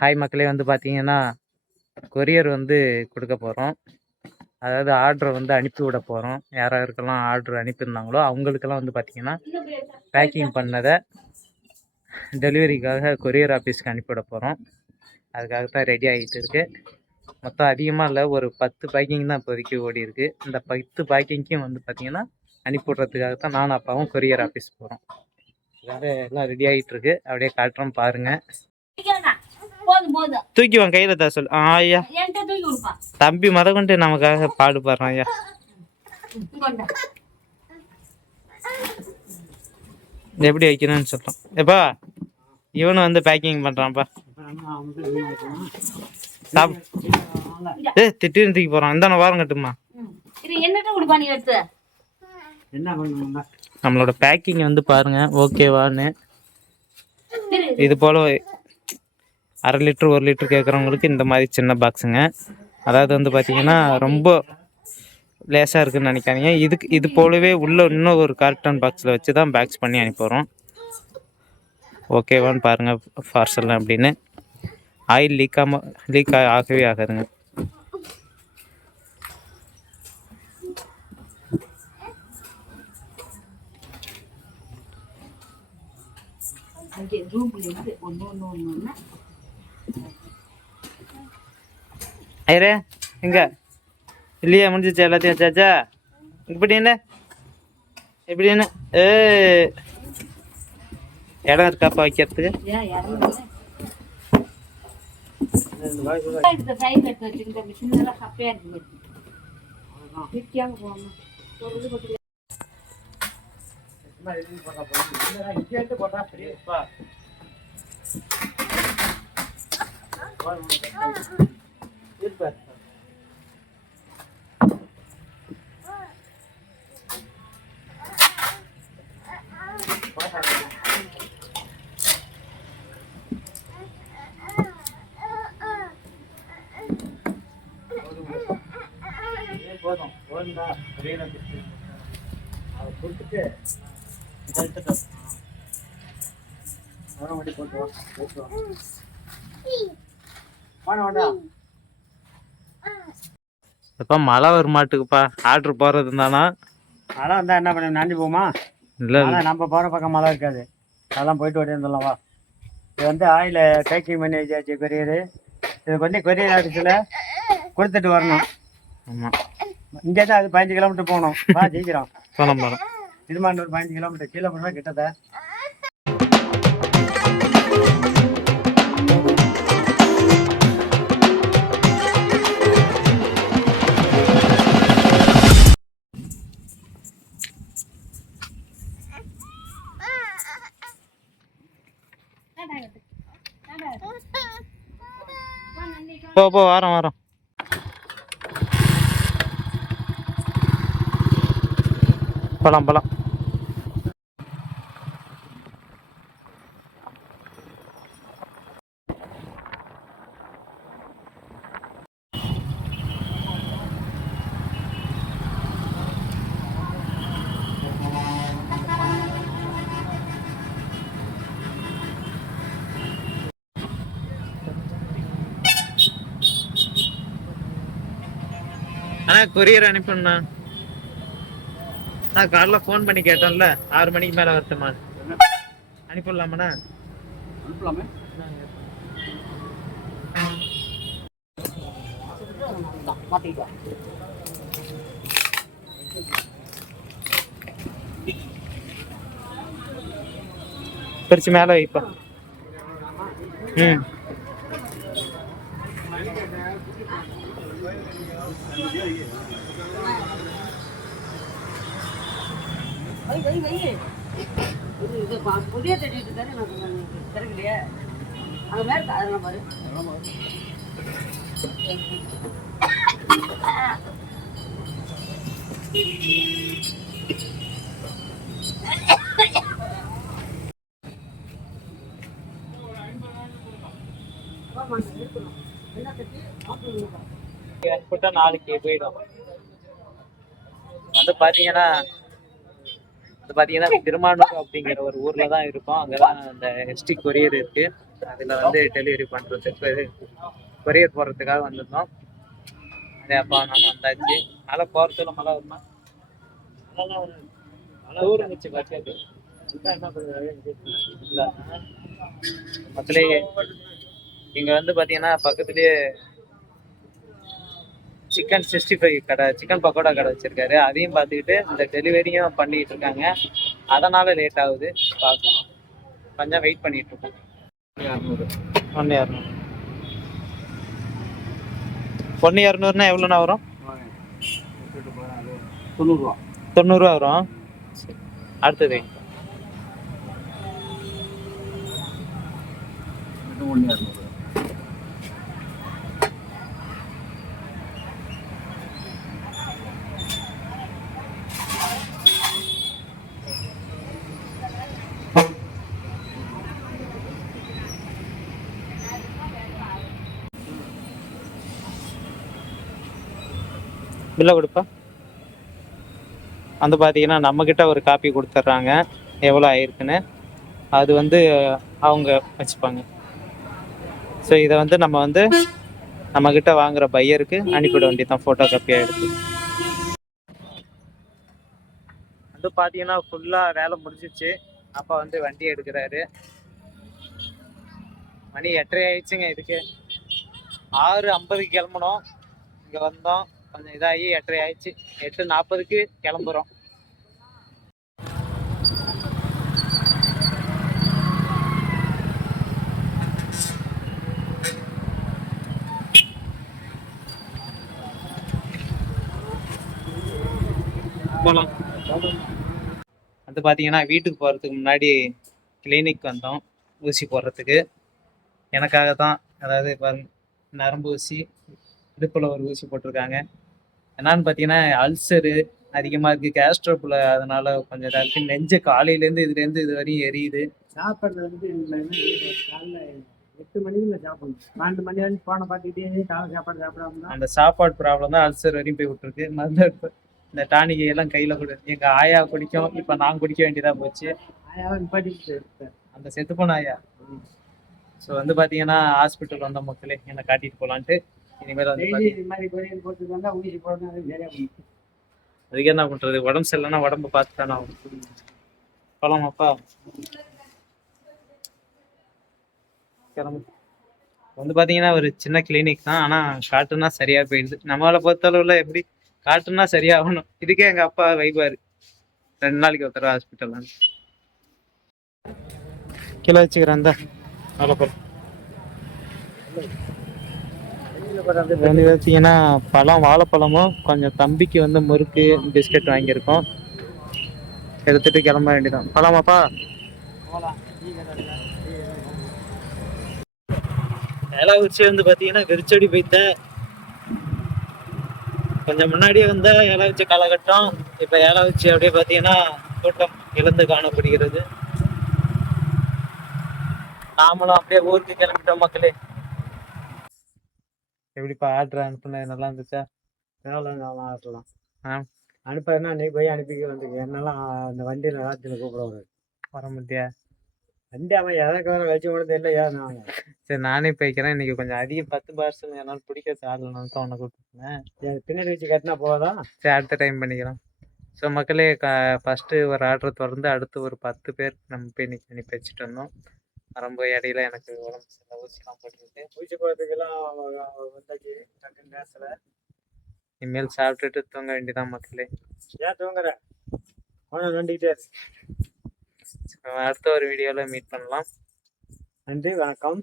Hi மக்களே, வந்து பார்த்தீங்கன்னா கொரியர் வந்து கொடுக்க போகிறோம். அதாவது ஆர்டரை வந்து அனுப்பி விட போகிறோம். யாராருக்கெல்லாம் ஆர்டர் அனுப்பியிருந்தாங்களோ அவங்களுக்கெல்லாம் வந்து பார்த்தீங்கன்னா பேக்கிங் பண்ணதை டெலிவரிக்காக கொரியர் ஆஃபீஸ்க்கு அனுப்பிவிட போகிறோம். அதுக்காக தான் ரெடி ஆகிட்டு இருக்கு. மொத்தம் அதிகமாக இல்லை, ஒரு 10 பேக்கிங் தான் இப்போதைக்கு ஓடி இருக்கு. இந்த 10 பேக்கிங்க்கும் வந்து பார்த்தீங்கன்னா அனுப்பி விட்றதுக்காக தான் நானும் அப்பாவும் கொரியர் ஆஃபீஸ் போகிறோம். அதாவது எல்லாம் ரெடி ஆகிட்டு இருக்கு. அப்படியே காட்டுறோம் பாருங்கள். தூக்கி வாங்க, கையில தான் சொல்லு. ஐயா தம்பி கொண்டு நமக்காக பாடுபாடுறான் ஐயா. எப்படி வைக்கணும்னு சொல்றோம். எப்பா இவனு வந்து பேக்கிங் பண்றான்ப்பா. திட்டின்னு தூக்கி போறான். இந்த வாரம் கட்டுமா நம்மளோட பேக்கிங் வந்து பாருங்க ஓகேவான்னு. இது போல 1/2 லிட்டர் 1 லிட்டர் கேட்குறவங்களுக்கு இந்த மாதிரி சின்ன பாக்ஸுங்க. அதாவது வந்து பார்த்தீங்கன்னா ரொம்ப லேசாக இருக்குதுன்னு நினைக்காதீங்க. இது போலவே உள்ள இன்னும் ஒரு கார்டன் பாக்ஸில் வச்சு தான் பேக்ஸ் பண்ணி அனுப்பிடுறோம். ஓகேவான்னு பாருங்கள் பார்சல் அப்படின்னு. ஆயில் லீக் ஆகவே ஆகாதுங்க. ஐயரே எங்க இல்லையா, முடிஞ்சிச்சு எல்லாத்தையும் வச்சாச்சா? இப்படி என்ன இடம் இருக்காப்பா வைக்கிறதுக்கு? போதும் போதுண்டா, கொடுத்துட்டு இப்ப மழை வருமாட்டுக்குப்பா. ஆர்டர் போறது தானா? மழை வந்தா என்ன பண்ண நன்றி போமா? இல்ல நம்ம போற பக்கம் மழை இருக்காது. அதெல்லாம் போயிட்டு ஓடி வந்துடலாம் வா. இது வந்து ஆயில பேக்கிங் பண்ணி வச்சாச்சு கொரியரு. இதுக்கு வந்து கொரியர் ஆஃபீஸில் கொடுத்துட்டு வரணும். ஆமாம், இங்கே தான் அது 15 கிலோமீட்டர் போகணும். வா ஜெயிக்கிறோம். போகலாம். திருமாண்டூர் 15 கிலோமீட்டர் கீழே போனால் கிட்டத்த. போ வாரம் போலாம். ஆனா கொரியர் அனுப்பணும்ண்ணா. நான் காலைல ஃபோன் பண்ணி கேட்டோம்ல 6 மணிக்கு மேலே வரட்டுமா? அனுப்பிடலாமாண்ணா? அனுப்பலாமே. பிரிச்சு மேலே வைப்பா. புதிய தேடிட்டு தானே நான் திறக்கலையே. அது மேலே அதெல்லாம் பாரு. நாளைக்கு போயிடும். வந்து பார்த்தீங்கன்னா திருமானூர் அப்படிங்கிற ஒரு ஊர்ல தான் இருக்கும். அங்கதான் அந்த எஸ்டி கொரியர் இருக்கு. அதில் வந்து டெலிவரி பண்ணுறதுக்கு கொரியர் போடுறதுக்காக வந்திருந்தோம். அதே அப்பா நானும் வந்தாச்சு. மழை போகிறதுல மழை வருமா? மழைலாம் வரும். மழை ஊர் இருந்துச்சு பட்ஜெட்டு என்ன பண்ணுறது மக்களே. இங்கே வந்து பார்த்தீங்கன்னா பக்கத்துலேயே சிக்கன் 65 கடை, சிக்கன் பக்கோடா கடை வச்சிருக்காரு. அதையும் பார்த்துக்கிட்டு இந்த டெலிவரியும் பண்ணிட்டு இருக்காங்க. அதனால லேட் ஆகுது. பார்க்கலாம், கொஞ்சம் வெயிட் பண்ணிட்டு இருக்கோம். 1,200 1,200னா எவ்வளோண்ணா வரும்? 90 90 வரும். அடுத்தது பில்லை கொடுப்பா. வந்து பார்த்தீங்கன்னா நம்மக்கிட்ட ஒரு காப்பி கொடுத்துட்றாங்க எவ்வளோ ஆயிருக்குன்னு. அது வந்து அவங்க வச்சுப்பாங்க. ஸோ இதை வந்து நம்ம வந்து நம்மக்கிட்ட வாங்குகிற பையருக்கு அனுப்பிட வேண்டியதான் ஃபோட்டோ காப்பியாக எடுத்து. வந்து பார்த்தீங்கன்னா ஃபுல்லாக வேலை முடிஞ்சிச்சு. அப்பா வந்து வண்டி எடுக்கிறாரு. மணி 8:30 ஆயிடுச்சுங்க. இதுக்கு 6:50க்கு கிளம்பணும். இங்கே வந்தோம், கொஞ்சம் இதாகி 8:30 ஆயிடுச்சு. 8:40க்கு கிளம்புறோம். போகலாம். வந்து பார்த்தீங்கன்னா வீட்டுக்கு போகிறதுக்கு முன்னாடி கிளினிக் வந்தோம் ஊசி போடுறதுக்கு. எனக்காக தான். அதாவது இப்போ நரம்பு ஊசி, இடுப்பில் ஒரு ஊசி போட்டிருக்காங்க. என்னன்னு பார்த்தீங்கன்னா அல்சரு அதிகமாக இருக்குது, கேஸ்ட்ரோப்பில். அதனால கொஞ்சம் இதாக இருக்குது. நெஞ்சு காலையிலேருந்து இதுலேருந்து இது வரையும் எரியுது. சாப்பாடு வந்து காலைல 8 மணிக்கு சாப்பிடணும். 12 மணி வரைக்கும் போன பார்த்துக்கிட்டே காலை சாப்பாடு சாப்பிடாம அந்த சாப்பாடு ப்ராப்ளம் தான் அல்சர் வரையும் போய் விட்டுருக்கு. மருந்து இந்த டானிகை எல்லாம் கையில் கொடு. எங்கள் ஆயா குடிக்கும், இப்போ நான் குடிக்க வேண்டியதாக போச்சு. ஆயாவை நிப்பாட்டிட்டு அந்த செத்துப்போன ஆயா. ஸோ வந்து பார்த்தீங்கன்னா ஹாஸ்பிட்டல் வந்த மக்களே என்னை காட்டிட்டு போகலான்ட்டு. இனிமேல் வந்து இது மாதிரி கொரியர் போட்டுட்டு வந்தால் ஊசி போடணும். அது சரியா போகும். அதுக்கு என்ன பண்ணுறது? உடம்பு சரியில்லைன்னா உடம்பு பார்த்து தானே ஆகும். போகலாமாப்பா? கிளம்பு. வந்து பார்த்தீங்கன்னா ஒரு சின்ன கிளினிக் தான். ஆனால் காட்டுனா சரியாக போயிடுது. நம்மளை பொறுத்தளவில் எப்படி காட்டுனா சரியாகணும். இதுக்கே எங்கள் அப்பா வைப்பார் 2 நாளைக்கு ஒருத்தர ஹாஸ்பிட்டல் கிலோ வச்சுக்கிறேன். தான் வந்து பார்த்தீங்கன்னா பழம், வாழைப்பழமும் கொஞ்சம் தம்பிக்கு வந்து முறுக்கு பிஸ்கட் வாங்கியிருக்கோம். எடுத்துட்டு கிளம்ப வேண்டியதான். பழமாப்பா? இலை வச்சு வந்து பார்த்தீங்கன்னா வெறிச்சடி போய்த்த. கொஞ்சம் முன்னாடியே வந்த இலை வச்ச காலகட்டம். இப்போ இலை வச்சு அப்படியே பார்த்தீங்கன்னா கூட்டம் இழந்து காணப்படுகிறது. நாமளும் அப்படியே ஊருக்கு கிளம்பிட்டோம் மக்களே. எப்படிப்பா ஆர்டர் அனுப்புனது நல்லா இருந்துச்சா? ஆட்டலாம் அனுப்புறதுன்னா நீ போய் அனுப்பிக்க வந்துருக்கு. என்னெல்லாம் அந்த வண்டியில் ராத்திரியில் கூப்பிட வர முடியா? வண்டி அவன் எதற்கு வேற வச்சு கூட தெரியல. ஏன் நான் சரி நானே போய்க்கிறேன். இன்னைக்கு கொஞ்சம் அதிகம் 10 பார்சல் என்னால் பிடிக்காது. ஆடலாம் தான் உன்னை கூப்பிட்டுருந்தேன். பின்னாடி வச்சு கட்டினா போதா? சரி அடுத்த டைம் பண்ணிக்கலாம். ஸோ மக்களே ஃபஸ்ட்டு ஒரு ஆர்டர் தொடர்ந்து அடுத்து ஒரு 10 பேர் நம்ம போய் இன்னைக்கு அனுப்பி வச்சுட்டு வந்தோம். ரொம்ப இடையில எனக்கு உடம்பு சரியில்லை, ஊசிலாம் போட்டுக்கிட்டு. ஊசி போகிறதுக்கெல்லாம் வந்தாச்சு டக்குன்னு நேரத்தில். இனிமேல் சாப்பிட்டுட்டு தூங்க வேண்டியதான் மக்களே. ஏன் தூங்குற? ஒன்று நோண்டிக்கிட்டே அடுத்த ஒரு வீடியோவில் மீட் பண்ணலாம். நன்றி, வணக்கம்.